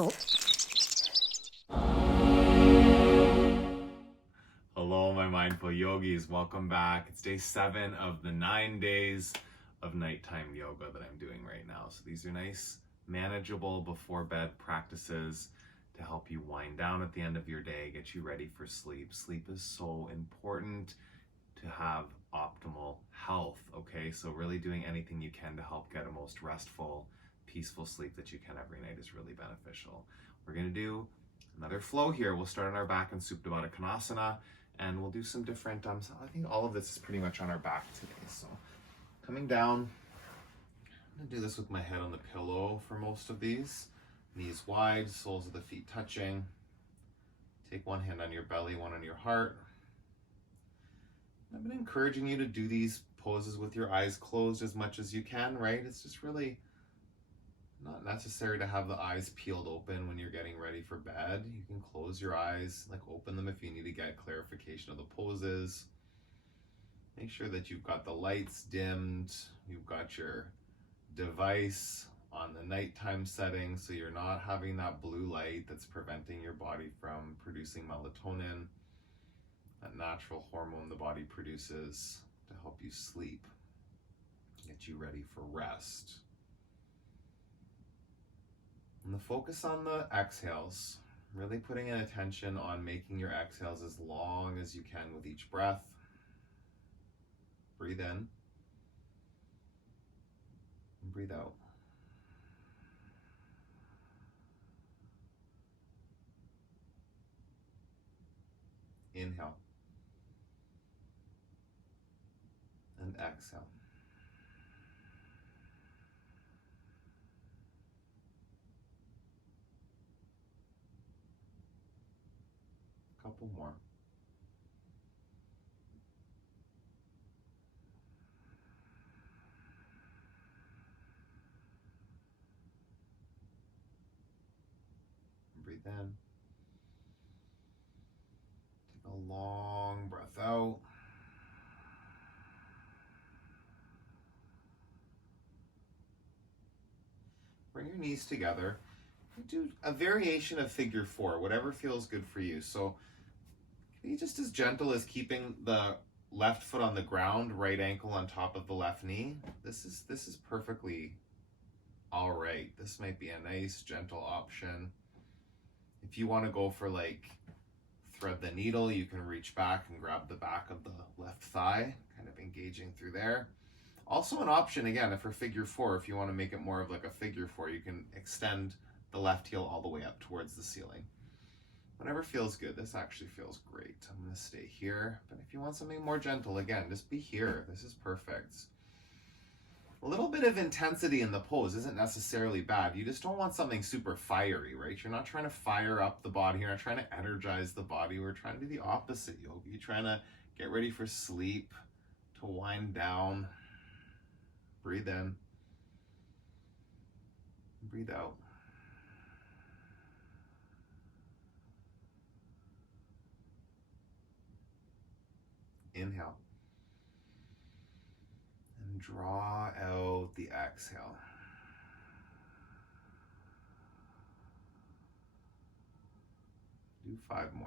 Untitled. Hello, my mindful yogis. Welcome back. It's day 7 of the 9 days of nighttime yoga that I'm doing right now. So these are nice, manageable before bed practices to help you wind down at the end of your day, get you ready for sleep. Sleep is so important to have optimal health, okay? So really doing anything you can to help get a most restful, peaceful sleep that you can every night is really beneficial. We're gonna do another flow here. We'll start on our back in Supta Baddha Konasana, and we'll do some different, I think all of this is pretty much on our back today. So coming down, I'm gonna do this with my head on the pillow for most of these. Knees wide, soles of the feet touching. Take one hand on your belly, one on your heart. I've been encouraging you to do these poses with your eyes closed as much as you can, right? It's just really not necessary to have the eyes peeled open when you're getting ready for bed. You can close your eyes, like open them if you need to get clarification of the poses. Make sure that you've got the lights dimmed, you've got your device on the nighttime setting so you're not having that blue light that's preventing your body from producing melatonin, that natural hormone the body produces to help you sleep, get you ready for rest. And the focus on the exhales, really putting an attention on making your exhales as long as you can with each breath. Breathe in and breathe out. Inhale and exhale. Couple more. Breathe in. Take a long breath out. Bring your knees together. Do a variation of figure 4, whatever feels good for you. So be just as gentle as keeping the left foot on the ground, right ankle on top of the left knee. This is perfectly all right. This might be a nice, gentle option. If you want to go for like thread the needle, you can reach back and grab the back of the left thigh, kind of engaging through there. Also an option, again, for figure 4, if you want to make it more of like a figure 4, you can extend the left heel all the way up towards the ceiling. Whatever feels good. This actually feels great. I'm going to stay here. But if you want something more gentle, again, just be here. This is perfect. A little bit of intensity in the pose isn't necessarily bad. You just don't want something super fiery, right? You're not trying to fire up the body. You're not trying to energize the body. We're trying to do the opposite, yogi. You're trying to get ready for sleep, to wind down. Breathe in. Breathe out. Inhale. And draw out the exhale. Do 5 more.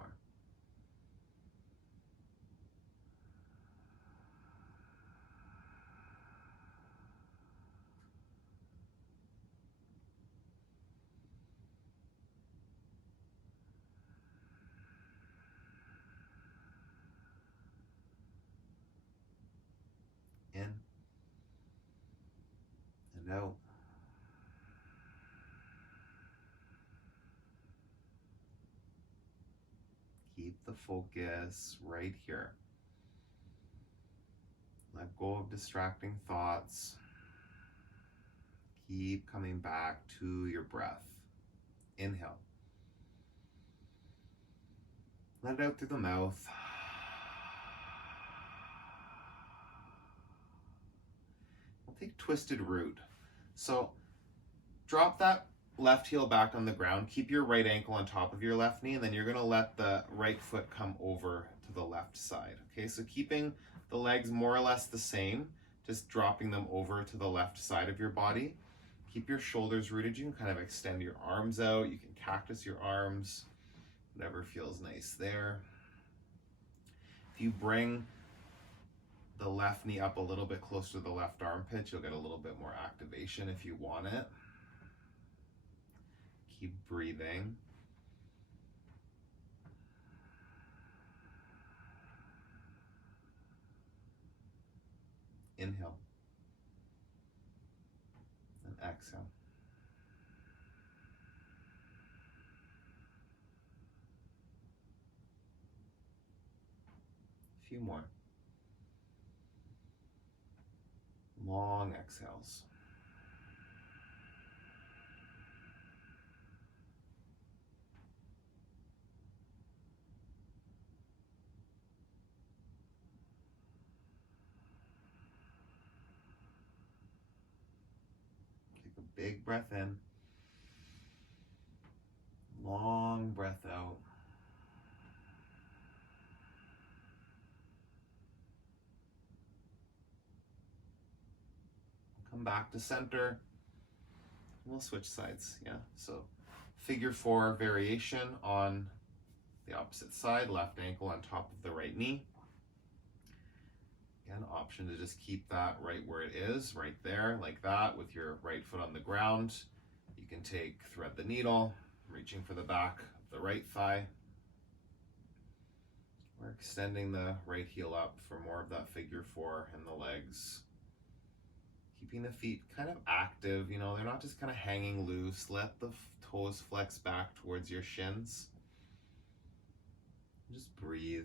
In and out. Keep the focus right here. Let go of distracting thoughts. Keep coming back to your breath. Inhale. Let it out through the mouth. We'll take twisted root. So drop that left heel back on the ground. Keep your right ankle on top of your left knee, and then you're going to let the right foot come over to the left side. Okay, so keeping the legs more or less the same, just dropping them over to the left side of your body. Keep your shoulders rooted. You can kind of extend your arms out. You can cactus your arms, whatever feels nice there. If you bring the left knee up a little bit closer to the left armpit, you'll get a little bit more activation if you want it. Keep breathing. Inhale and exhale. A few more. Long exhales. Take a big breath in. Long breath out. Come back to center. We'll switch sides, yeah. So figure 4 variation on the opposite side, left ankle on top of the right knee. Again, option to just keep that right where it is, right there, like that, with your right foot on the ground. You can thread the needle, reaching for the back of the right thigh. We're extending the right heel up for more of that figure 4 in the legs. Keeping the feet kind of active, you know, they're not just kind of hanging loose. Let the toes flex back towards your shins. Just breathe.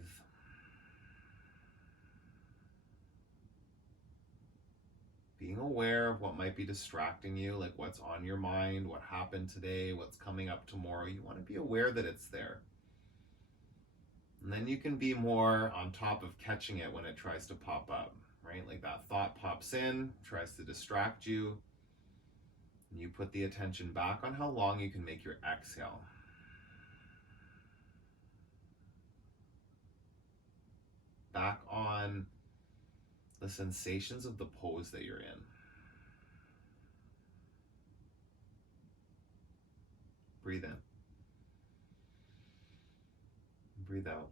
Being aware of what might be distracting you, like what's on your mind, what happened today, what's coming up tomorrow. You want to be aware that it's there. And then you can be more on top of catching it when it tries to pop up, right? Like that thought pops in, tries to distract you. And you put the attention back on how long you can make your exhale. Back on the sensations of the pose that you're in. Breathe in. Breathe out.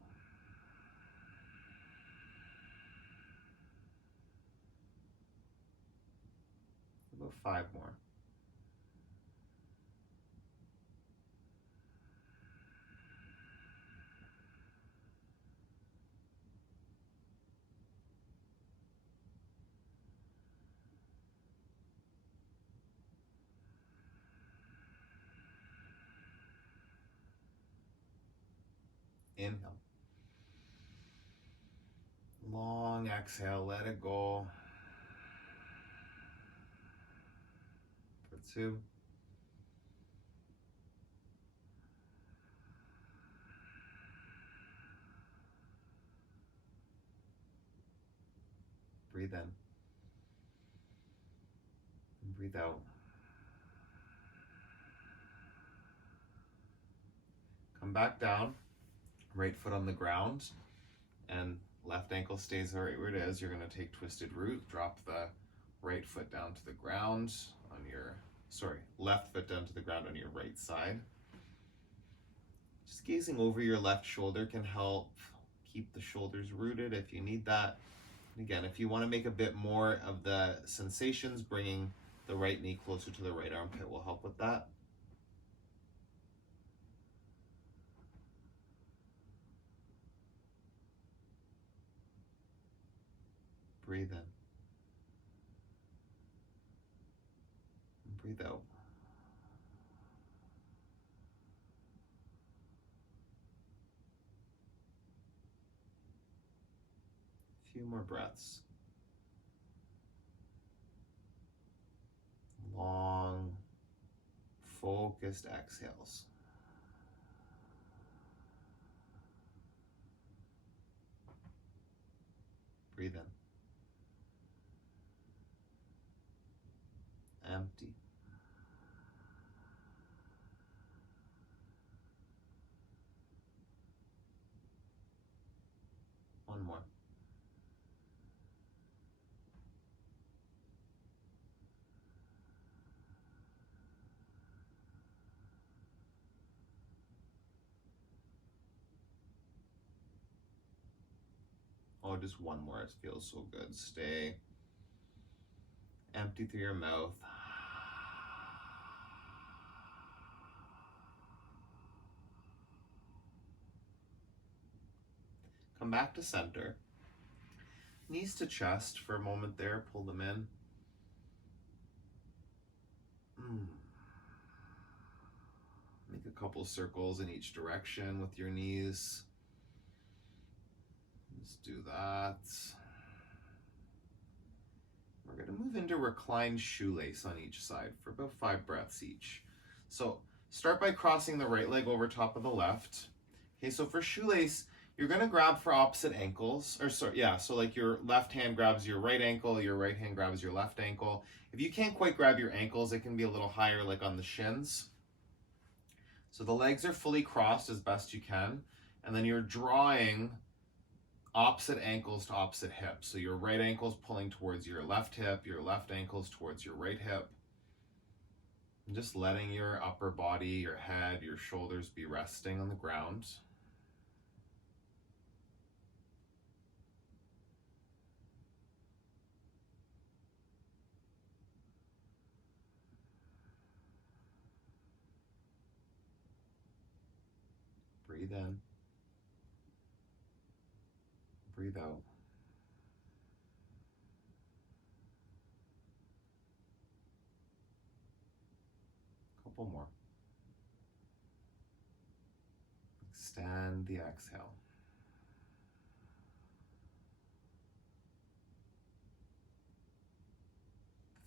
About 5 more. Inhale. Long exhale, let it go. For 2. Breathe in. And breathe out. Come back down. Right foot on the ground. And left ankle stays right where it is. You're going to take twisted root. Drop the right foot down to the ground on your, left foot down to the ground on your right side. Just gazing over your left shoulder can help keep the shoulders rooted if you need that. And again, if you want to make a bit more of the sensations, bringing the right knee closer to the right armpit will help with that. Breathe in. And breathe out. A few more breaths. Long, focused exhales. Breathe in. Empty. One more. No, just one more. It feels so good. Stay. Empty through your mouth. Come back to center. Knees to chest for a moment there. Pull them in. Make a couple circles in each direction with your knees. Let's do that. We're going to move into reclined shoelace on each side for about 5 breaths each. So start by crossing the right leg over top of the left. Okay, so for shoelace, you're going to grab for opposite ankles, so like your left hand grabs your right ankle, your right hand grabs your left ankle. If you can't quite grab your ankles, it can be a little higher, like on the shins. So the legs are fully crossed as best you can, and then you're drawing opposite ankles to opposite hips. So your right ankle's pulling towards your left hip, your left ankle's towards your right hip. And just letting your upper body, your head, your shoulders be resting on the ground. Breathe in. Breathe out. Couple more. Extend the exhale.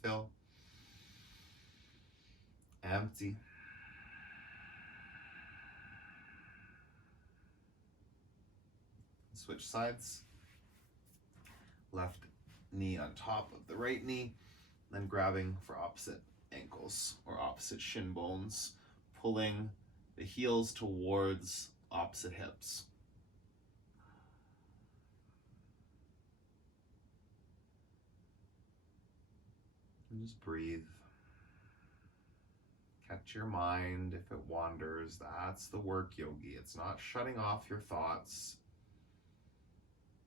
Fill. Empty. Switch sides. Left knee on top of the right knee, then grabbing for opposite ankles or opposite shin bones, pulling the heels towards opposite hips. And just breathe. Catch your mind if it wanders. That's the work, yogi. It's not shutting off your thoughts.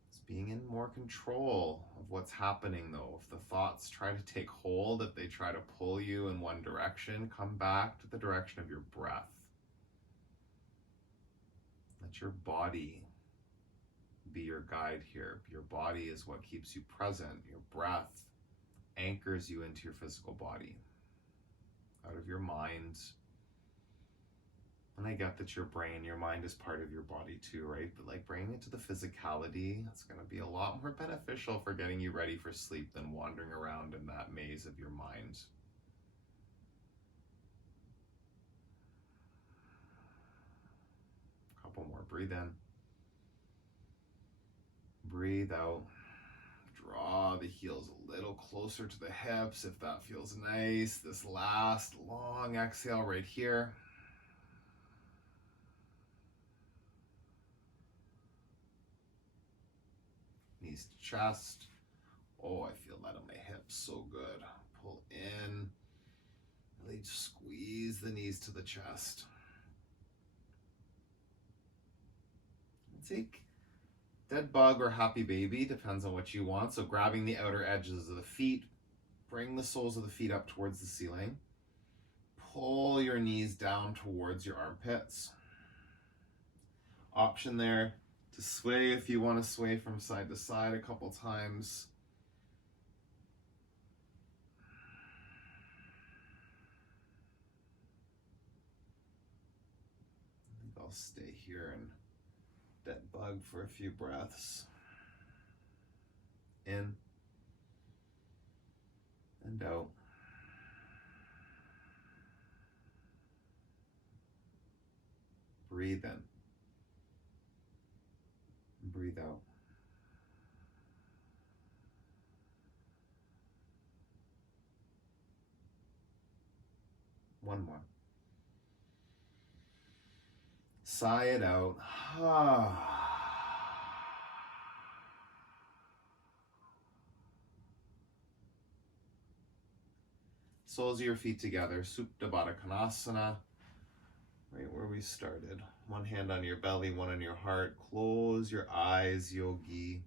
It's being in more control of what's happening, though. If the thoughts try to take hold, if they try to pull you in one direction, come back to the direction of your breath. Let your body be your guide here. Your body is what keeps you present. Your breath anchors you into your physical body, out of your mind. And I get that your mind is part of your body too, right? But like bringing it to the physicality, it's going to be a lot more beneficial for getting you ready for sleep than wandering around in that maze of your mind. A couple more. Breathe in. Breathe out. Draw the heels a little closer to the hips if that feels nice. This last long exhale right here. Knees to chest. Oh, I feel that on my hips. So good. Pull in. Really squeeze the knees to the chest. Take dead bug or happy baby, depends on what you want. So grabbing the outer edges of the feet, bring the soles of the feet up towards the ceiling. Pull your knees down towards your armpits. Option there to sway if you want to sway from side to side a couple times. I think I'll stay here and dead bug for a few breaths. In and out. Breathe in. Breathe out. One more. Sigh it out. Soles of your feet together. Supta Baddha Konasana. Right where we started. One hand on your belly, one on your heart. Close your eyes, yogi.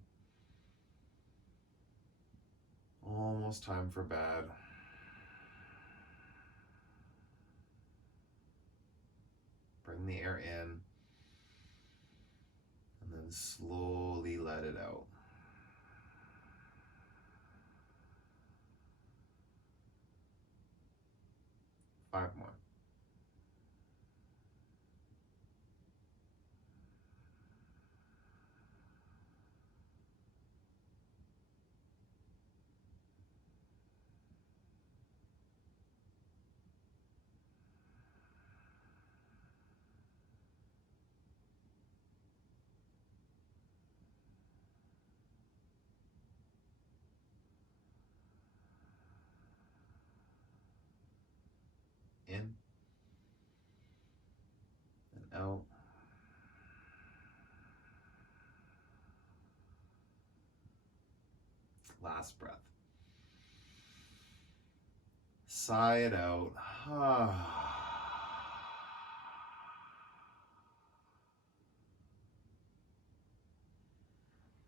Almost time for bed. Bring the air in and then slowly let it out. Five more. In and out. Last breath. Sigh it out.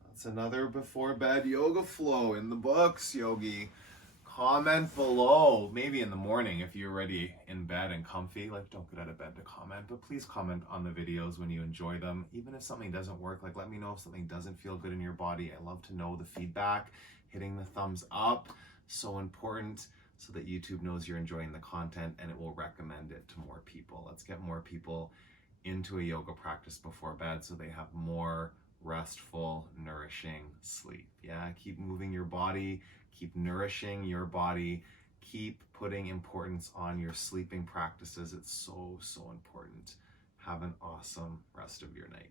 That's another before bed yoga flow in the books, yogi. Comment below, maybe in the morning if you're already in bed and comfy. Like, don't get out of bed to comment, but please comment on the videos when you enjoy them. Even if something doesn't work, like let me know if something doesn't feel good in your body. I love to know the feedback. Hitting the thumbs up, so important, so that YouTube knows you're enjoying the content and it will recommend it to more people. Let's get more people into a yoga practice before bed so they have more restful, nourishing sleep. Yeah, keep moving your body, keep nourishing your body, keep putting importance on your sleeping practices. It's so, so important. Have an awesome rest of your night.